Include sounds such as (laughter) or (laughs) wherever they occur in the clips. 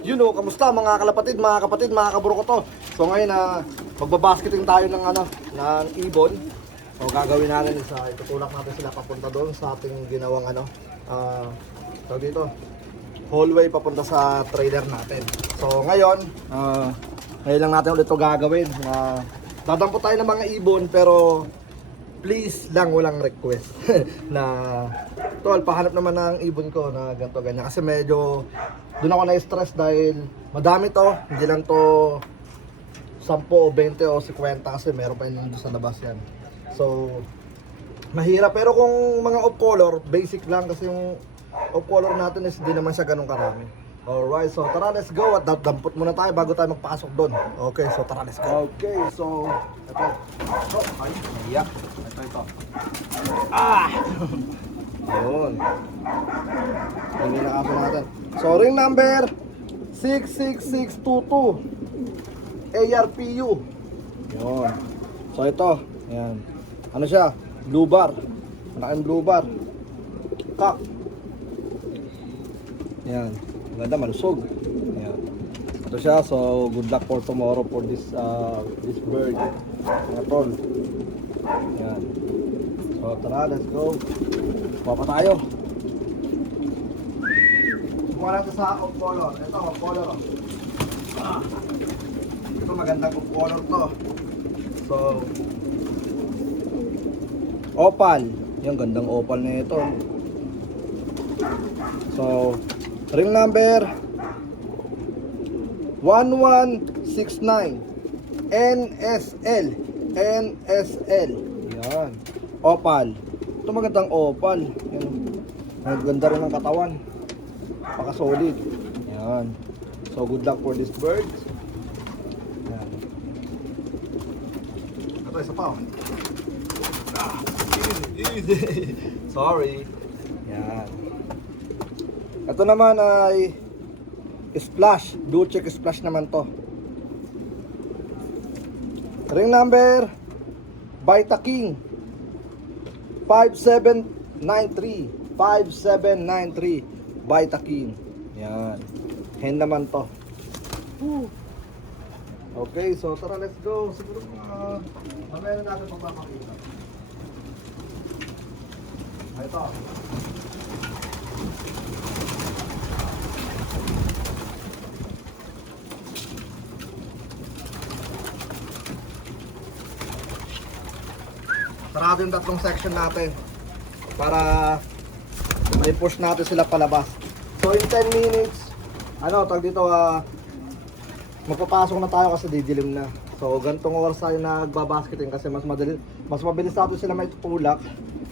You know, kamusta mga kalapatid, mga kapatid, mga kaburo ko to. So ngayon na magbabasketing tayo ng ano, ng ibon. So gagawin natin is uh, itutulak natin sila papunta doon sa ating ginawang ano, ah, tawag dito, hallway papunta sa trailer natin. So ngayon, ah, ngayon lang natin ulit ito gagawin. na dadampo tayo ng mga ibon pero please lang walang request (laughs) na tol pahanap naman ng ibon ko na ganto ganyan kasi medyo doon ako na-stress dahil madami to hindi lang to 10 o 20 o 50 kasi meron pa yun sa labas yan so mahirap pero kung mga off color basic lang kasi yung off color natin is di naman siya ganun karami Alright, so tara let's go at dam- dampot muna tayo bago tayo magpasok doon. Okay, so tara let's go. Okay, so ito. Ito, ay, naiyak. Ito, ito. Ah! Ayun. Yung inakaso natin. So ring number 66622 ARPU. Yun. So ito, ayan. Ano siya? Blue bar. Malaking blue bar. Kak. Ayan. Maganda, malusog. Ayan. Ito siya, so good luck for tomorrow for this uh, this bird. Mga tol. Ayan. So tara, let's go. Papa tayo. Subukan natin sa off color. Ito, off color. Ah. Ito magandang off color to. So, opal. Yung gandang opal na ito. So, ring number 1169 NSL NSL Yan Opal Ito magandang opal Yan. Ang ganda rin ng katawan Paka solid Yan So good luck for this bird. Yan Ito isa pa oh. ah, easy, easy. (laughs) Sorry. Yan ito naman ay splash, blue check splash naman to. Ring number Vita King. 5793 5793 Vita King. Yan. Hen naman to. Woo. Okay, so tara let's go. Siguro mga mamaya na natin magpapakita. Ito. Sarado yung tatlong section natin para may push natin sila palabas. So in 10 minutes, ano, tag dito, ah, magpapasok na tayo kasi didilim na. So gantong oras tayo nagbabasketing kasi mas madali, mas mabilis natin sila may tulak.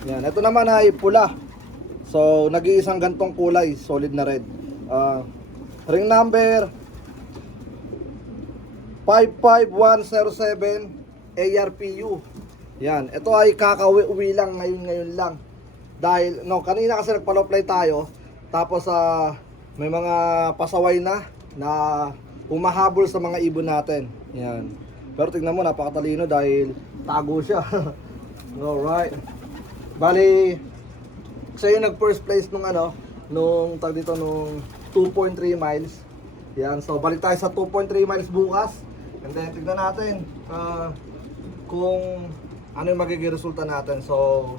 Yan, ito naman ay pula. So nag-iisang gantong kulay, solid na red. Ah, ring number 55107 ARPU. Yan, ito ay kakauwi-uwi lang ngayon ngayon lang. Dahil no, kanina kasi nagpa-apply tayo tapos ah may mga pasaway na na umahabol sa mga ibon natin. Yan. Pero tingnan mo napakatalino dahil tago siya. (laughs) Alright. Bali siya yung nag first place nung ano, nung tag dito nung 2.3 miles. Yan, so balik tayo sa 2.3 miles bukas. And then tignan natin ah, kung ano yung magiging resulta natin. So,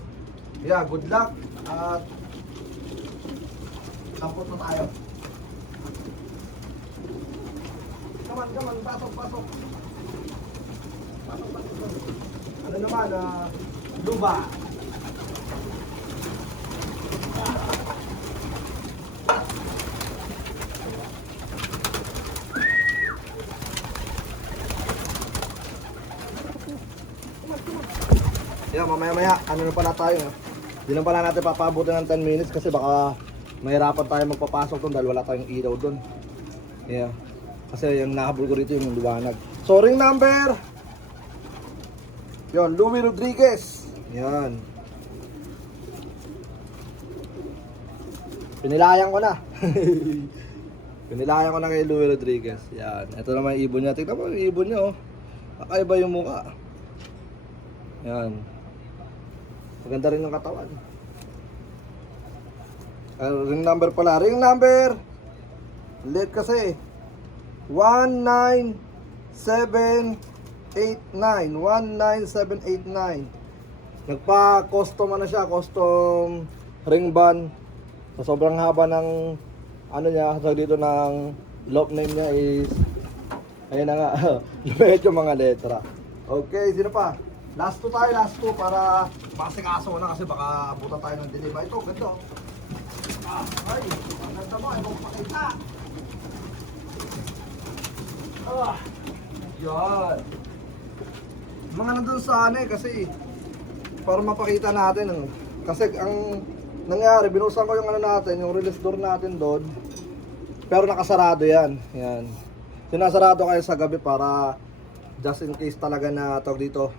yeah, good luck. At sampot na tayo. Come on, pasok, pasok. Pasok, pasok, pasok. Ano naman, ah, luba. Yeah, mamaya-maya, ano na pala tayo. Hindi lang pala natin papabutin ng 10 minutes kasi baka mahirapan tayo magpapasok doon dahil wala tayong ilaw doon. Yeah. Kasi yung nakahabol ko rito yung liwanag. So, ring number. Yon, Louis Rodriguez. Yan. Pinilayan ko na. (laughs) Pinilayan ko na kay Louis Rodriguez. Yan. Ito naman yung ibon niya. Tignan mo yung ibon niya, oh. Kakaiba yung mukha. Yan. Maganda rin yung katawan. Ring number pala. Ring number. Late kasi. 19789 19789 Nagpa-custom ano siya, custom ring band. Sa sobrang haba ng ano niya, sa dito ng loop name niya is ayun na nga, (laughs) yung mga letra. Okay, sino pa? Last two tayo, last two para masikaso na kasi baka abutan tayo ng. Ba, Ito, ganda. Ah, ang yan. Mga nandun sa ano eh, kasi para mapakita natin ano. Kasi ang nangyari, binusan ko yung ano natin, yung release door natin doon. Pero nakasarado yan. Yan. Sinasarado kayo sa gabi para just in case talaga na tawag dito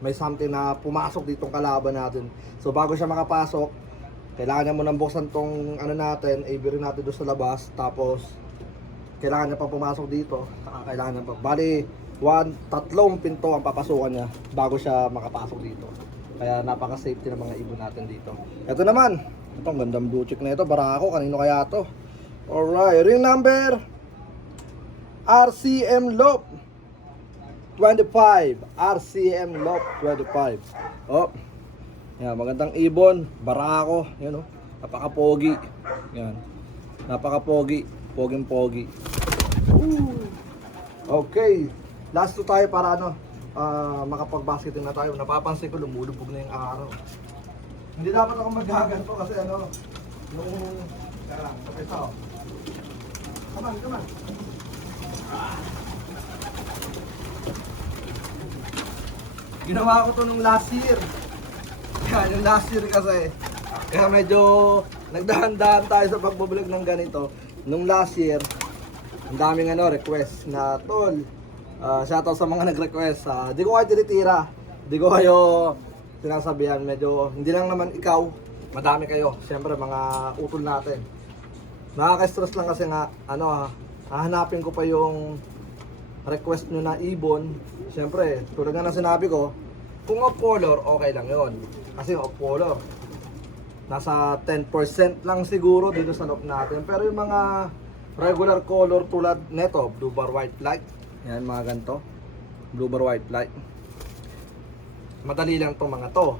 may something na pumasok ditong kalaban natin. So bago siya makapasok, kailangan niya munang buksan tong ano natin, AV rin natin doon sa labas. Tapos kailangan niya pa pumasok dito. Saka kailangan niya pa. Bali, one, tatlong pinto ang papasukan niya bago siya makapasok dito. Kaya napaka-safety ng mga ibon natin dito. Ito naman. Ito, ang gandang blue check na ito. Barako, kanino kaya to? Alright, ring number RCM Loop 25 RCM Loop 25 Oh yan, magandang ibon, barako, yan oh. Napaka-pogi. Yan. Napaka-pogi, poging-pogi. Okay, last two tayo para ano, ah, makapag-basketing na tayo. Napapansin ko lumulubog na yung araw. Hindi dapat ako maghaganto kasi ano, nung, kaya lang, ito. Come on, come on. Ginawa ko to nung last year. Yan, yung last year kasi. Kaya medyo nagdahan-dahan tayo sa pagbablog ng ganito. Nung last year, ang daming ano, request na tol. Uh, shoutout sa mga (laughs) nag-request. Ah, di ko kayo tinitira. Di ko kayo sinasabihan. Medyo, hindi lang naman ikaw. Madami kayo. Siyempre, mga utol natin. Nakaka-stress lang kasi nga, ano ha, hahanapin ko pa yung request nyo na ibon. Siyempre, tulad nga na sinabi ko, kung off color, okay lang yon Kasi off color, nasa 10% lang siguro dito sa loob natin. Pero yung mga regular color tulad neto, blue bar white light, yan mga ganito, blue bar white light. Madali lang tong mga to.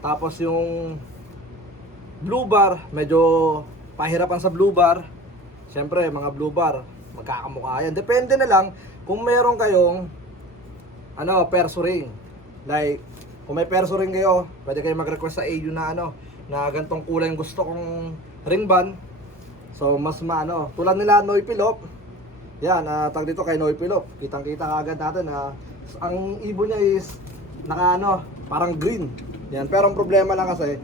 Tapos yung blue bar, medyo pahirapan sa blue bar. Siyempre, mga blue bar, magkakamukha yan. Depende na lang kung meron kayong ano, perso ring. Like, kung may perso ring kayo, pwede kayo mag-request sa AU na ano, na gantong kulay yung gusto kong ring band. So, mas maano, tulad nila Noy Pilop. Yan, uh, tag dito kay Noy Pilop. Kitang-kita agad natin na ang ibon niya is naka ano, parang green. Yan, pero ang problema lang kasi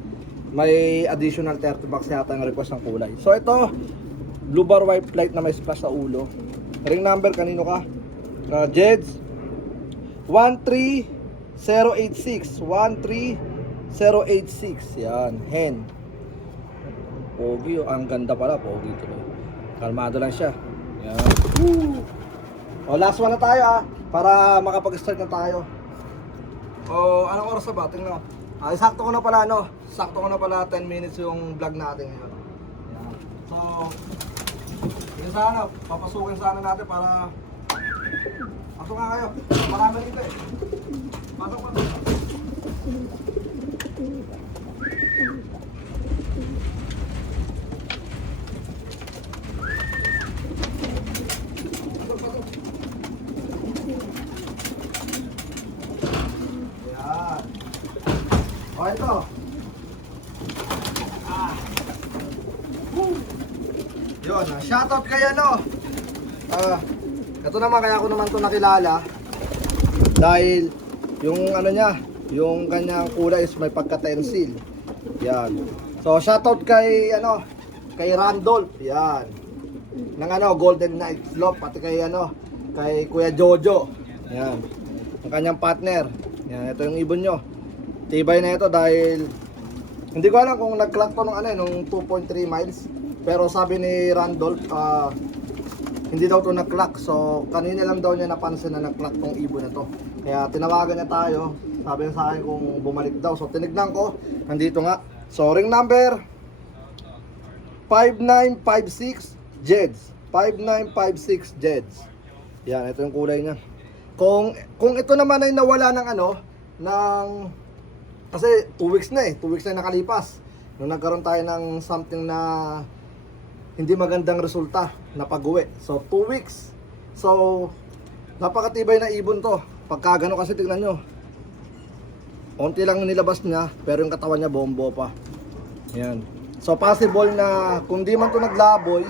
may additional 30 bucks yata ang request ng kulay. So ito, blue bar white light na may splash sa ulo. Ring number kanino ka? Uh, Jeds 13086 13086 Yan, hen. Pogi, oh. ang ganda pala, pogi ito. Kalmado lang siya. Yan. Woo! O, last one na tayo ah, para makapag-start na tayo. O, anong oras na ba? Tingnan. Ah, sakto ko na pala, ano? Sakto ko na pala 10 minutes yung vlog natin ngayon. Yan. So, yun sana, papasukin sana natin para Pasok nga kayo. Marami dito eh. Pasok pa. Pasok, pasok. Yan. O, ito. Ah. Yun, shoutout kay ano. Ah, ito naman kaya ko naman to nakilala dahil yung ano niya, yung kanyang kulay is may pagka-tensil. Yan. So shoutout kay ano, kay Randolph. Yan. Ng ano, Golden Knight Slope pati kay ano, kay Kuya Jojo. Yan. Ang kanyang partner. Yan, ito yung ibon nyo. Tibay na ito dahil hindi ko alam kung nag-clock to nung ano, eh, nung 2.3 miles. Pero sabi ni Randolph, ah, hindi daw to nag-clock. So, kanina lang daw niya napansin na nag-clock tong ibon na to. Kaya tinawagan niya tayo. Sabi niya sa akin kung bumalik daw. So, tinignan ko. Nandito nga. So, ring number 5956 Jeds. 5956 Jeds. Yan, ito yung kulay niya. Kung kung ito naman ay nawala ng ano, ng kasi 2 weeks na eh, 2 weeks na nakalipas. Nung nagkaroon tayo ng something na hindi magandang resulta na pag-uwi. So 2 weeks. So napakatibay na ibon to. Pagka gano kasi tignan nyo. Unti lang nilabas niya, pero yung katawan niya bombo pa. Yan. So possible na kung di man to naglaboy,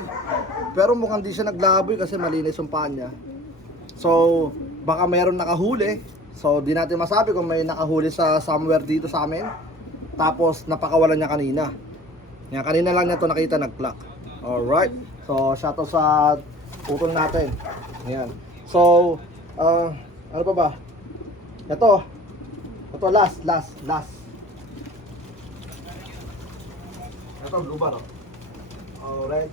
pero mukhang di siya naglaboy kasi malinis yung paa niya. So baka mayroon nakahuli. So di natin masabi kung may nakahuli sa somewhere dito sa amin. Tapos napakawalan niya kanina. Yan, kanina lang niya to nakita nag-clock. Alright. So shoutout sa utol natin. Yan. So, uh, ano pa ba? Ito. Ito last, last, last. Ito, blue bar, oh. Alright.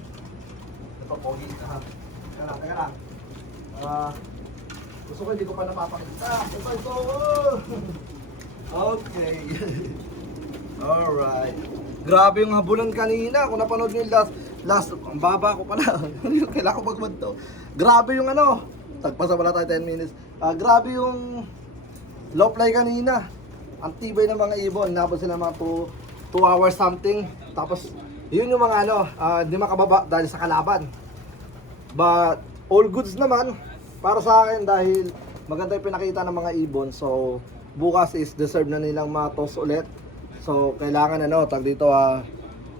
Ito, pogi. Ha. Teka lang, teka lang. Ah, gusto ko hindi ko pa napapakita. Ito, ito. (laughs) okay. (laughs) Alright. Grabe yung habulan kanina. Kung napanood nyo yung last, last, ang baba ko pala. (laughs) Kailangan ko magmad to. Grabe yung ano. Tagpasa pala tayo 10 minutes. Ah, grabe yung low fly kanina. Ang tibay ng mga ibon. Inabot sila mga 2 2 hours something. Tapos, yun yung mga ano, ah, hindi makababa dahil sa kalaban. But, all goods naman para sa akin dahil maganda yung pinakita ng mga ibon. So, bukas is deserve na nilang matos ulit. So, kailangan ano, tag dito ah,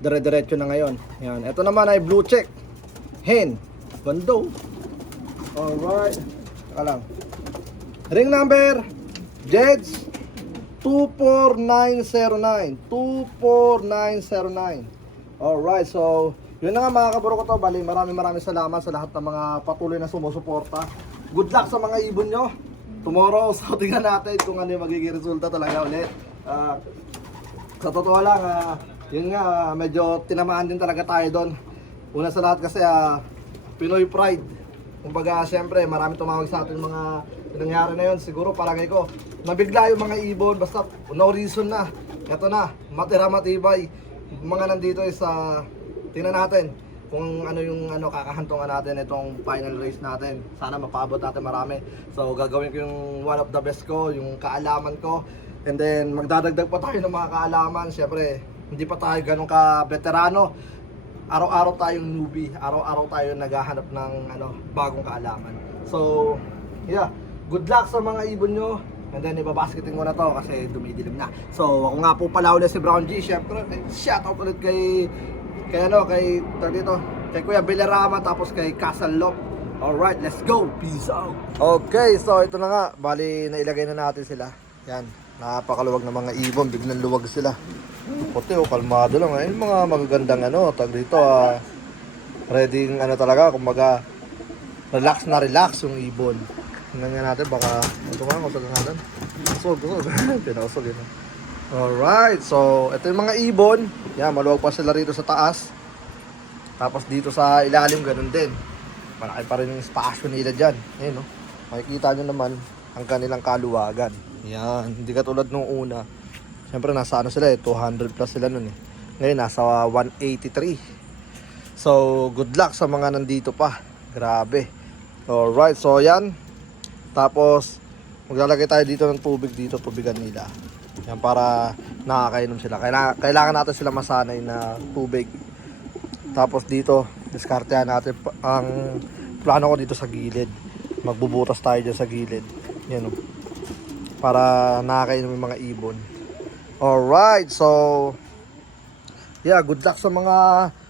dire-diretso na ngayon. Yan. Ito naman ay blue check. Hen. Bando. Alright. Saka lang. Ring number. Jeds. 24909. 24909. Alright, so yun na nga mga kaburo ko to. Bali, maraming maraming salamat sa lahat ng mga patuloy na sumusuporta. Good luck sa mga ibon nyo. Tomorrow, (laughs) so tingnan natin kung ano yung magiging resulta talaga ulit. Ah, sa totoo lang, ah, yun nga, ah, medyo tinamaan din talaga tayo doon. Una sa lahat kasi, ah, Pinoy Pride. Kumbaga, syempre, marami tumawag sa atin mga nangyari na yun. Siguro, palagay ko, nabigla yung mga ibon, basta no reason na. Ito na, matira matibay. Mga nandito is, ah, tingnan natin kung ano yung ano kakahantungan natin itong final race natin. Sana mapaabot natin marami. So gagawin ko yung one of the best ko, yung kaalaman ko. And then magdadagdag pa tayo ng mga kaalaman. Siyempre, hindi pa tayo ganun ka veterano. Araw-araw tayong newbie. Araw-araw tayo naghahanap ng ano bagong kaalaman. So, yeah. Good luck sa mga ibon nyo. And then ibabasketing ko na to kasi dumidilim na. So, ako nga po pala ulit si Brown G. Siyempre, shoutout ulit kay kay ano, kay dito, kay Kuya Belarama tapos kay Castle Lop. Alright, let's go. Peace out. Okay, so ito na nga. Bali, nailagay na natin sila. Yan, napakaluwag ng mga ibon. Biglang luwag sila. Puti o, kalmado lang. Ayun, mga magagandang ano, tag dito, ah, ready ano talaga, kumbaga, relax na relax yung ibon. Tingnan nga natin, baka, ito nga, usog natin. Usog, usog. (laughs) Pinausog yun. ah. Alright, so ito yung mga ibon. Yan, maluwag pa sila rito sa taas. Tapos dito sa ilalim, ganun din. Malaki pa rin yung spasyo nila dyan. Ayun, no? Makikita nyo naman ang kanilang kaluwagan. Yan, hindi katulad nung una. Siyempre, nasa ano sila eh, 200 plus sila nun eh. Ngayon, nasa 183. So, good luck sa mga nandito pa. Grabe. Alright, so yan. Tapos, maglalagay tayo dito ng tubig dito, tubigan nila. Yan para nakakainom sila. Kailangan, kailangan natin sila masanay na tubig. Tapos dito, diskartehan natin ang plano ko dito sa gilid. Magbubutas tayo dyan sa gilid. Yan o. Para nakakainom yung mga ibon. Alright, so yeah, good luck sa mga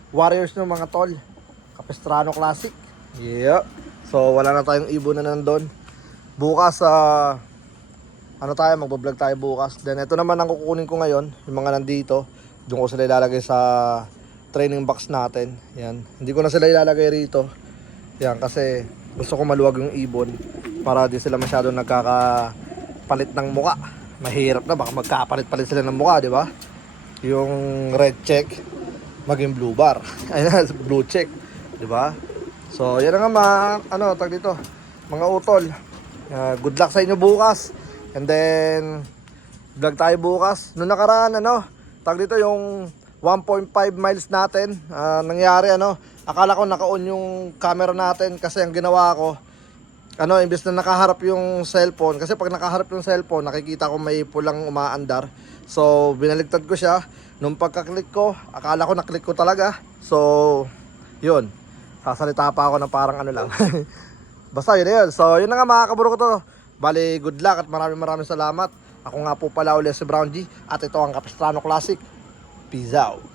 warriors ng mga tol. Capistrano Classic. Yeah. So wala na tayong ibon na nandun. Bukas sa ano tayo, magbablog tayo bukas. Then ito naman ang kukunin ko ngayon, yung mga nandito. Doon ko sila ilalagay sa training box natin. Yan. Hindi ko na sila ilalagay rito. Yan, kasi gusto ko maluwag yung ibon para di sila masyado nagkakapalit ng muka. Mahirap na, baka magkapalit-palit sila ng muka, di ba? Yung red check, maging blue bar. (laughs) Ayun, blue check, di ba? So, yan nga mga, ano, tag dito, mga utol. Uh, good luck sa inyo bukas. And then, vlog tayo bukas. Noong nakaraan, ano, tag dito yung 1.5 miles natin. ah, nangyari, ano, akala ko naka-on yung camera natin kasi ang ginawa ko, ano, imbes na nakaharap yung cellphone, kasi pag nakaharap yung cellphone, nakikita ko may pulang umaandar. So, binaligtad ko siya. Nung pagka-click ko, akala ko na-click ko talaga. So, yun. Sasalita pa ako ng parang ano lang. (laughs) Basta yun na yun. So, yun na nga mga kaburo ko to. Bali, good luck at maraming maraming salamat. Ako nga po pala ulit si Brown G. At ito ang Capistrano Classic. Peace out.